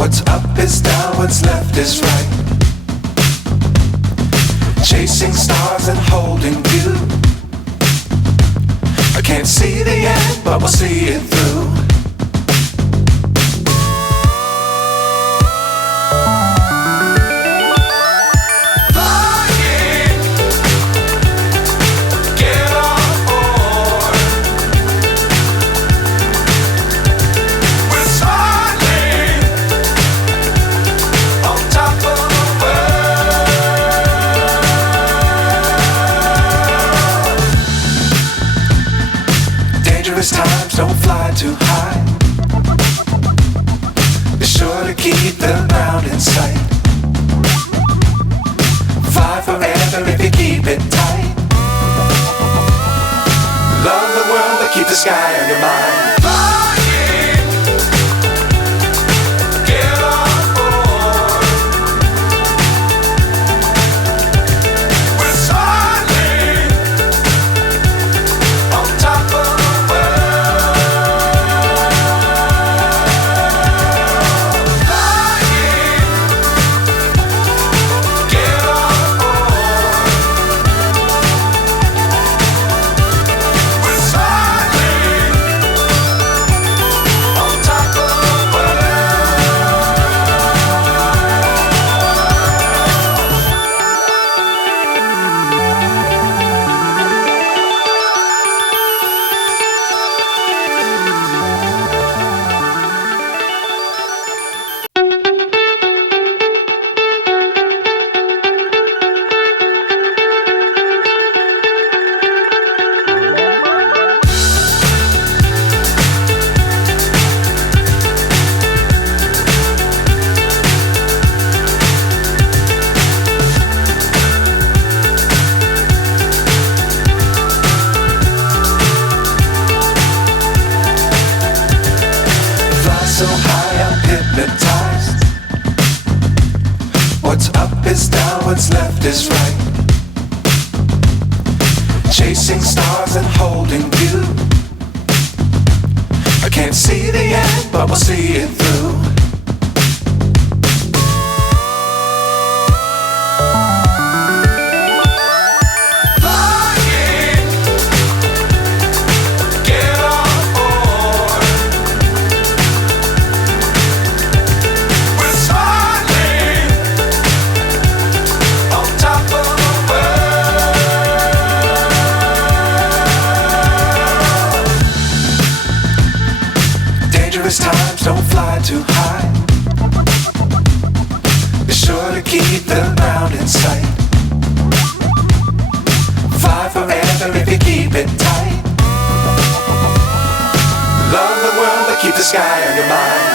What's up is down, what's left is right. Chasing stars and holding you. I can't see the end, but we'll see it through. Times don't fly too high. Be sure to keep the ground in sight. Fly forever if you keep it tight. Love the world but keep the sky on your mind. So high I'm hypnotized. What's up is down, what's left is right. Chasing stars and holding you. I can't see the end, but we'll see it through. Times don't fly too high. Be sure to keep the ground in sight. Fly forever if you keep it tight. Love the world but keep the sky on your mind.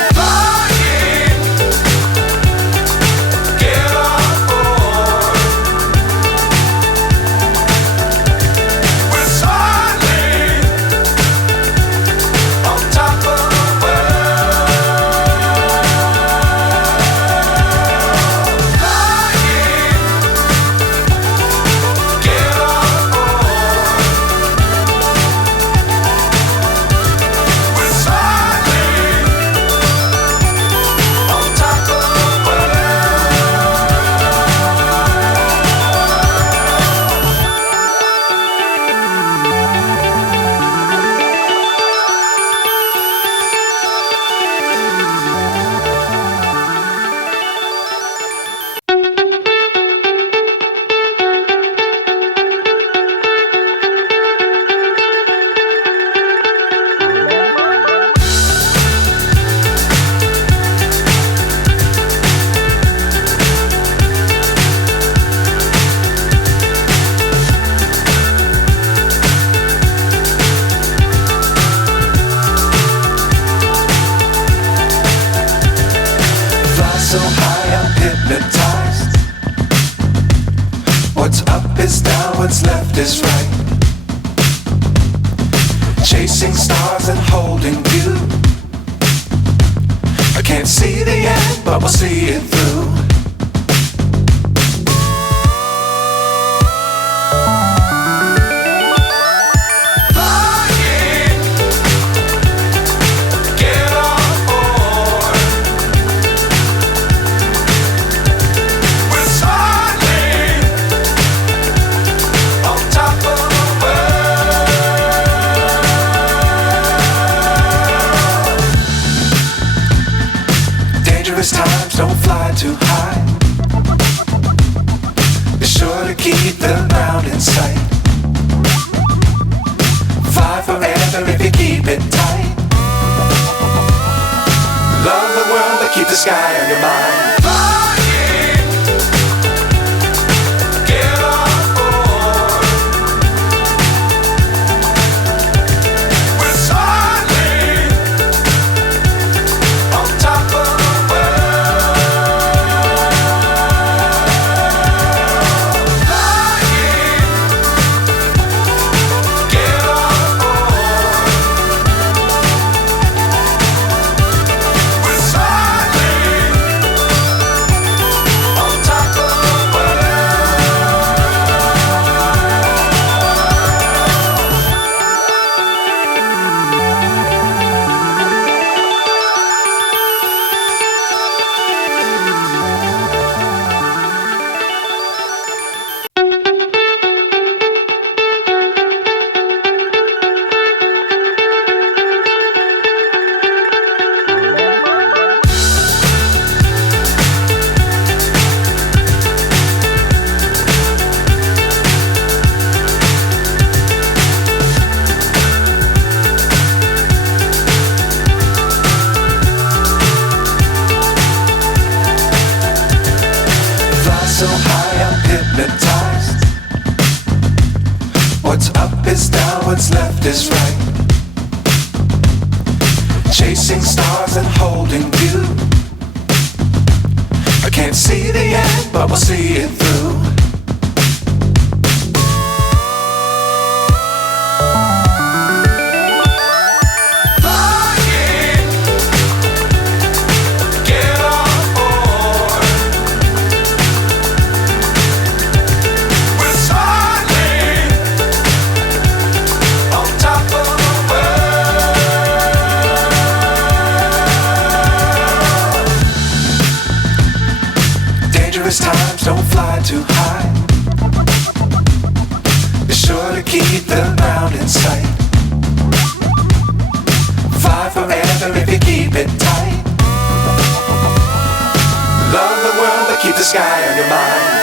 So high I'm hypnotized. What's up is down, what's left is right. Chasing stars and holding you. I can't see the end, but we'll see it through. Dangerous times, don't fly too high. Be sure to keep the ground in sight. Fly forever if you keep it tight. Love the world, but keep the sky on your mind. So high I'm hypnotized. What's up is down, what's left is right. Chasing stars and holding you. I can't see the end, but we'll see it through. Dangerous times, don't fly too high. Be sure to keep the ground in sight. Fly forever if you keep it tight. Love the world, but keep the sky on your mind.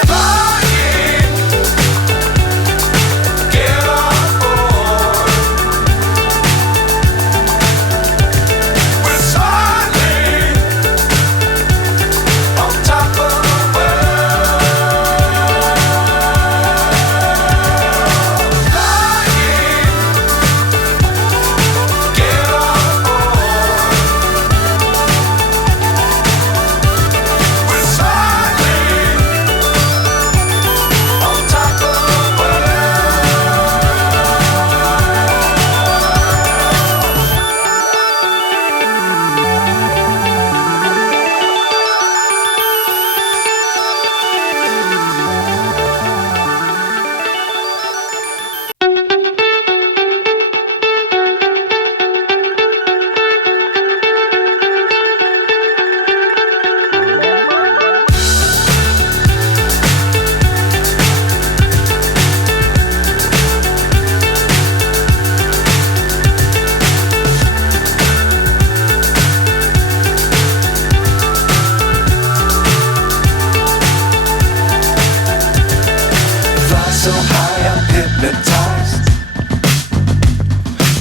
So high I'm hypnotized.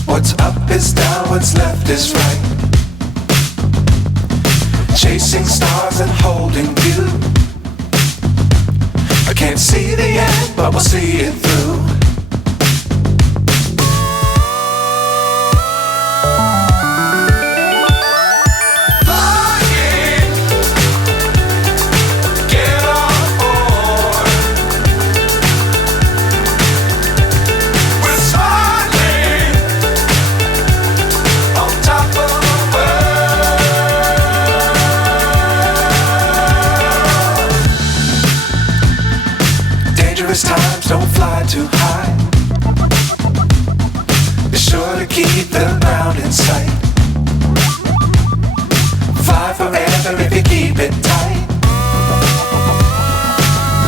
What's up is down, what's left is right. Chasing stars and holding you. I can't see the end, but we'll see it through. Dangerous times, don't fly too high. Be sure to keep the ground in sight. Fly forever if you keep it tight.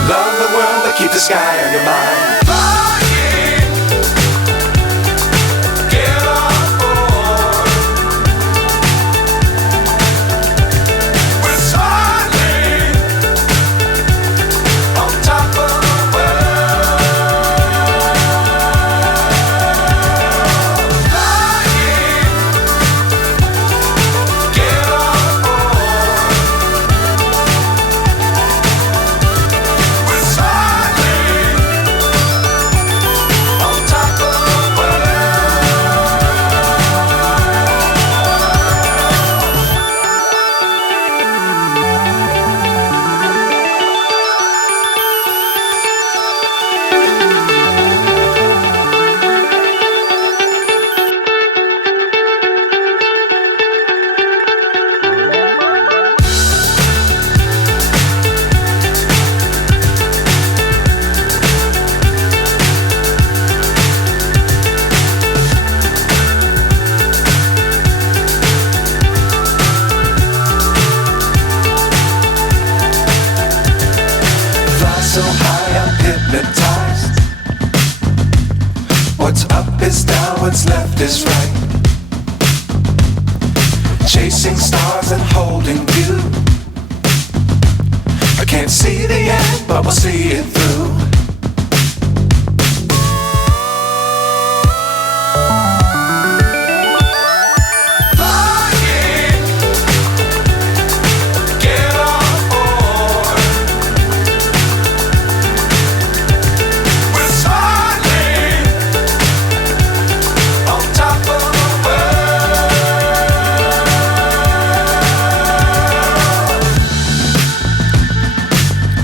Love the world, but keep the sky on your mind. Get on board. We're is right. Chasing stars and holding you. I can't see the end, but we'll see it through.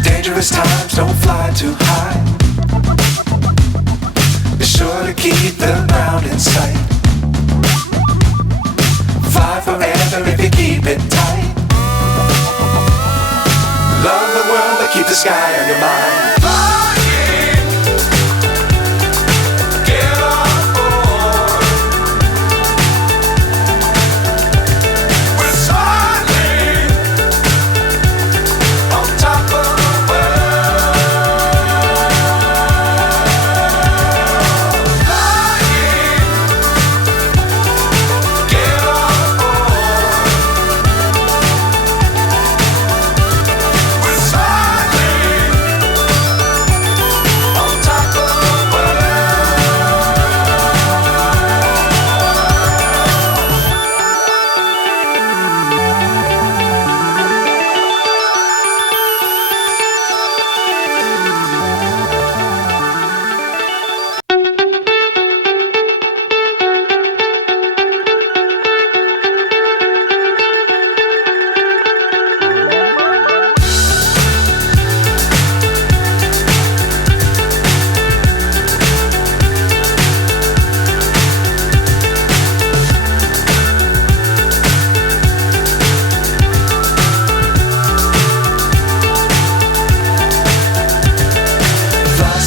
Dangerous times, don't fly too high. Be sure to keep the ground in sight. Fly forever if you keep it tight. Love the world, but keep the sky on your mind.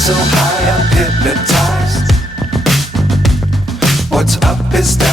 So high I'm hypnotized. What's up is down.